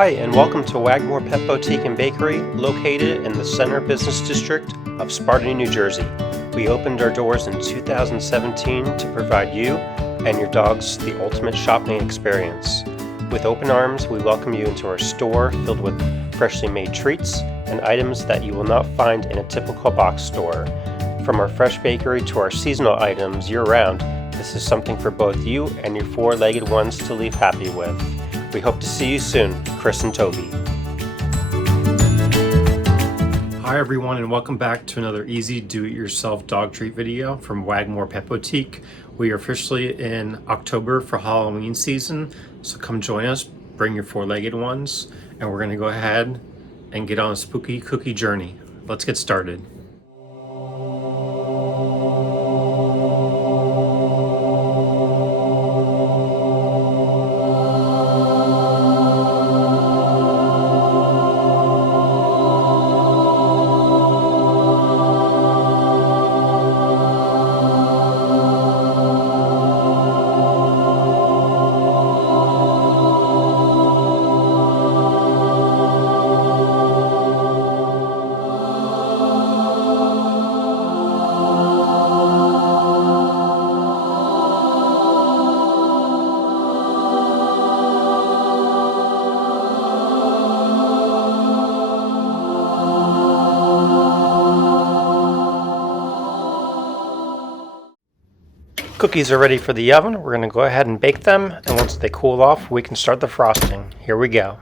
Hi, and welcome to WaggMore Pet Boutique and Bakery, located in the Center Business District of Sparta, New Jersey. We opened our doors in 2017 to provide you and your dogs the ultimate shopping experience. With open arms, we welcome you into our store filled with freshly made treats and items that you will not find in a typical box store. From our fresh bakery to our seasonal items year-round, this is something for both you and your four-legged ones to leave happy with. We hope to see you soon, Chris and Toby. Hi everyone, and welcome back to another easy do-it-yourself dog treat video from WaggMore Pet Boutique. We are officially in October for Halloween season, so come join us, bring your four-legged ones, and we're going to go ahead and get on a spooky cookie journey. Let's get started. Cookies are ready for the oven. We're going to go ahead and bake them, and once they cool off, we can start the frosting. Here we go.